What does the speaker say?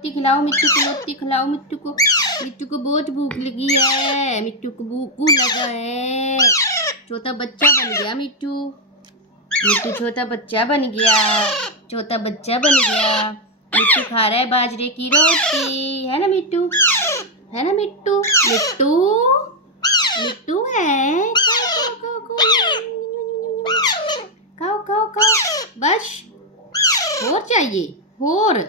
रोटी खिलाओ मिट्टू को, रोटी खिलाओ मिट्टू को। मिट्टू को बहुत भूख लगी है, मिट्टू को भूख लगा है। छोटा बच्चा बन गया मिट्टू। मिट्टू छोटा बच्चा बन गया, छोटा बच्चा बन गया। मिट्टू खा रहा है बाजरे की रोटी, है ना मिट्टू? है ना मिट्टू? मिट्टू मिट्टू है। खाओ खाओ खाओ, बस और चाहिए और।